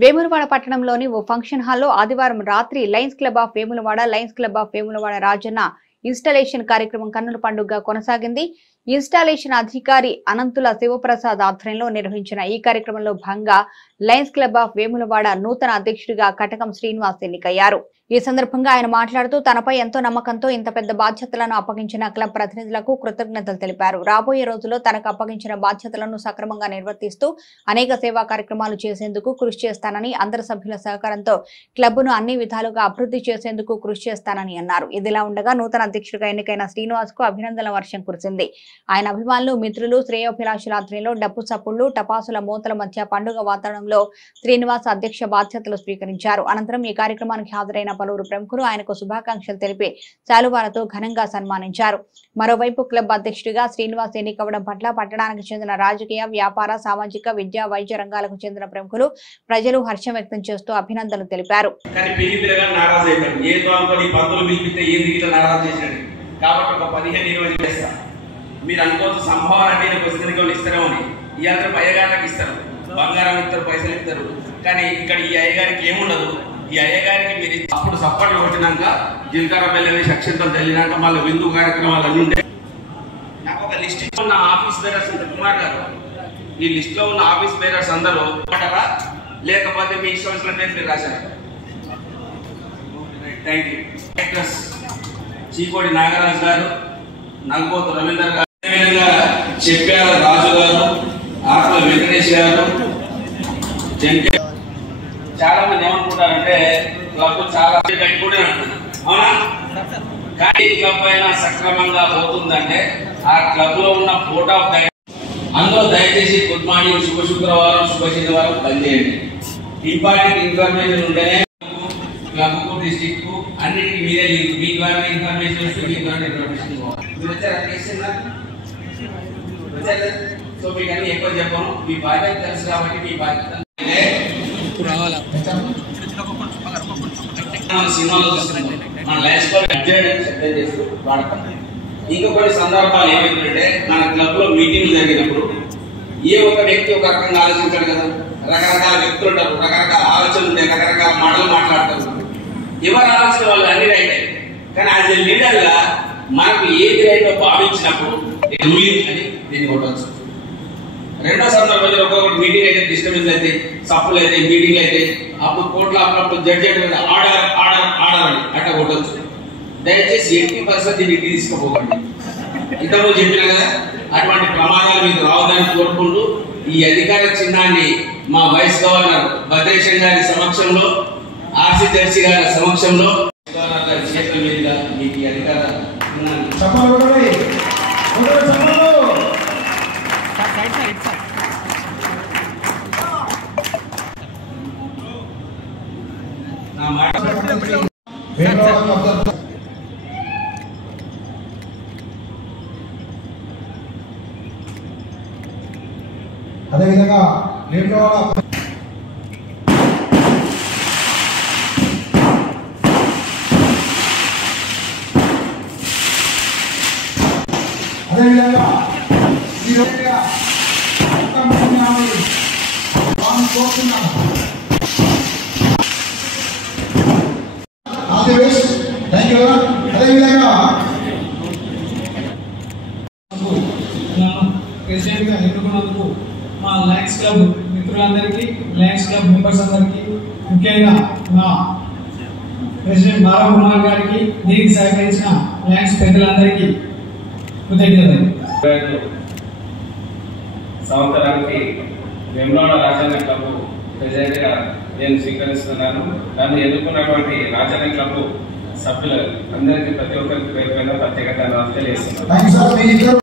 వేములవాడ పట్టణంలోని ఓ ఫంక్షన్ హాల్లో ఆదివారం రాత్రి Lions club of Vemulawada Rajanna installation కార్యక్రమం కన్నుల పండుగగా కొనసాగింది. ఇన్స్టాలేషన్ అధికారి అనంతుల శివప్రసాద్ ఆధ్వర్యంలో నిర్వహించిన ఈ కార్యక్రమంలో భాగంగా లయన్స్ క్లబ్ ఆఫ్ వేములవాడ నూతన అధ్యక్షుడిగా కటకం శ్రీనివాస్ ఎన్నికయ్యారు. ఈ సందర్భంగా ఆయన మాట్లాడుతూ తనపై ఎంతో నమ్మకంతో ఇంత పెద్ద బాధ్యతలను అప్పగించిన క్లబ్ ప్రతినిధులకు కృతజ్ఞతలు తెలిపారు. రాబోయే రోజుల్లో తనకు అప్పగించిన బాధ్యతలను సక్రమంగా నిర్వర్తిస్తూ అనేక సేవా కార్యక్రమాలు చేసేందుకు కృషి చేస్తానని, అందరి సభ్యుల సహకారంతో క్లబ్ను అన్ని విధాలుగా అభివృద్ధి చేసేందుకు కృషి చేస్తానని అన్నారు. ఇదిలా ఉండగా నూతన అధ్యక్షుడిగా ఎన్నికైన శ్రీనివాస్ కు అభినందనల వర్షం కురిసింది. ఆయన అభిమానులు, మిత్రులు, శ్రేయోభిలాషుల ఆధ్వర్యంలో డప్పు చప్పుళ్లు, టపాసుల మూతల మధ్య పండుగ వాతావరణంలో శ్రీనివాస్ అధ్యక్ష బాధ్యతలు స్వీకరించారు. అనంతరం ఈ కార్యక్రమానికి హాజరైన పలువురు ప్రముఖులు ఆయనకు శుభాకాంక్షలు తెలిపి శాలువాలతో ఘనంగా సన్మానించారు. మరోవైపు క్లబ్ అధ్యక్షుడిగా శ్రీనివాస్ ఎన్నికవడం పట్ల పట్టణానికి చెందిన రాజకీయ, వ్యాపార, సామాజిక, విద్యా, వైద్య రంగాలకు చెందిన ప్రముఖులు, ప్రజలు హర్షం వ్యక్తం చేస్తూ అభినందనలు తెలిపారు. మీరు అనుకోవచ్చు సంభావన అంటే ఇస్తారేమని, ఈ అందరూ అయ్యగారికి ఇస్తారు, బంగారం ఇస్తారు, పైసలు ఇస్తారు. కానీ ఇక్కడ ఈ అయ్యగారికి ఏముండదు. ఈ అయ్యగారికి మీరు అప్పుడు సప్పట్లు కొట్టినాక జీలకర్ర బెల్లం వేసి అక్షంతలు చల్లినాక మళ్ళీ విందు కార్యక్రమాలు అన్నీ ఉంటాయి. నాకు ఒక లిస్ట్ ఉన్న ఆఫీస్ బేరర్స్ ఉంటారు కుమార్ గారు. ఈ లిస్ట్ లో ఉన్న ఆఫీస్ బేరర్స్ అందరూ అంటారా, లేకపోతే మీ ఇష్టం వచ్చిన పేరు మీరు రాశారా? Thank you. డైరెక్టర్స్ చీకోడి నాగరాజు గారు, నల్గోతు రవీందర్ గారు, చెప్పాల రాజు గారు, ఆకుల వెంకటేష్ గారు, చాలా మంది ఏమనుకుంటారంటే క్లబ్ చాలా కట్టుకుంటే అవునా, కానీ క్లబ్ అయినా సక్రమంగా పోతుందంటే ఆ క్లబ్ లో ఉన్న బోర్డ్ ఆఫ్ అందులో దయచేసి గుడ్ మార్నింగ్, శుభ శుక్రవారం, శుభ శనివారం బంద్ చేయండి. ఇంపార్టెంట్ ఇన్ఫర్మేషన్ ఉంటేనే క్లబ్ కు, డిస్ట్రిక్ట్ కు అన్నిటికీ మీరే మీ ద్వారా ఇన్ఫర్మేషన్ వస్తే మీ ద్వారా ఇన్ఫర్మేషన్ సో మీకు అన్ని ఎక్కువ చెప్పను. మీ బాధ్యత తెలుసు కాబట్టి మీ బాధ్యత ఇంకా కొన్ని సందర్భాలు ఏమైందంటే మన క్లబ్ లో మీటింగ్ జరిగినప్పుడు ఏ ఒక్క వ్యక్తి ఒక రకంగా ఆలోచించాడు కదా, రకరకాల వ్యక్తులు ఉంటారు, రకరకాల ఆలోచనలు ఉంటాయి, రకరకాల మాటలు మాట్లాడతారు. ఎవరి ఆలోచన వాళ్ళు అన్ని రైట్. కానీ యాజ్ ఎ లీడర్ గా మనకు ఏది రైటో భావించినప్పుడు రూలింగ్ అని దీన్ని కొట్టవచ్చు. రెండో సందర్భంలో ఒక్కొక్కటి మీటింగ్ అయితే డిస్టర్బెన్స్ అయితే, సప్పులు అయితే, మీటింగ్ అయితే అప్పుడు కోర్టులో అప్పుడప్పుడు జడ్జి ఆర్డర్ ఆర్డర్ ఆర్డర్ అని అట్లా కొట్టవచ్చు. దయచేసి 80% దీన్ని తీసుకోపోకండి. ఇంతకుముందు చెప్పిన కదా, అటువంటి ప్రమాదాలు మీకు రావద్దని కోరుకుంటూ ఈ అధికార చిహ్నాన్ని మా వైస్ గవర్నర్ భద్రేశం గారి సమక్షంలో, ఆర్సీ జడ్జి గారి సమక్షంలో గవర్నర్ గారి చేతుల మీదుగా మీకు ఈ అధికార అదేవిధంగా ప్రెసిడెంట్ గా ఎన్నుకున్నందుకు మా లయన్స్ క్లబ్ మిత్రులందరికీ, లయన్స్ క్లబ్ మెంబర్స్ అందరికీ, ముఖ్యంగా మా ప్రెసిడెంట్ బాలా కుమార్ గారికి, దీనికి సహకరించిన లయన్స్ పెద్దలందరికీ కృతజ్ఞతలు. సంవత్సరానికి వేములవాడ రాజన్న క్లబ్ ప్రెసిడెంట్ గా నేను స్వీకరిస్తున్నాను. నన్ను ఎన్నుకున్నటువంటి రాజన్న క్లబ్ సభ్యులు అందరికీ ప్రతి ఒక్కరికి పేరు పైన ప్రత్యేకత తెలియజేస్తున్నాను.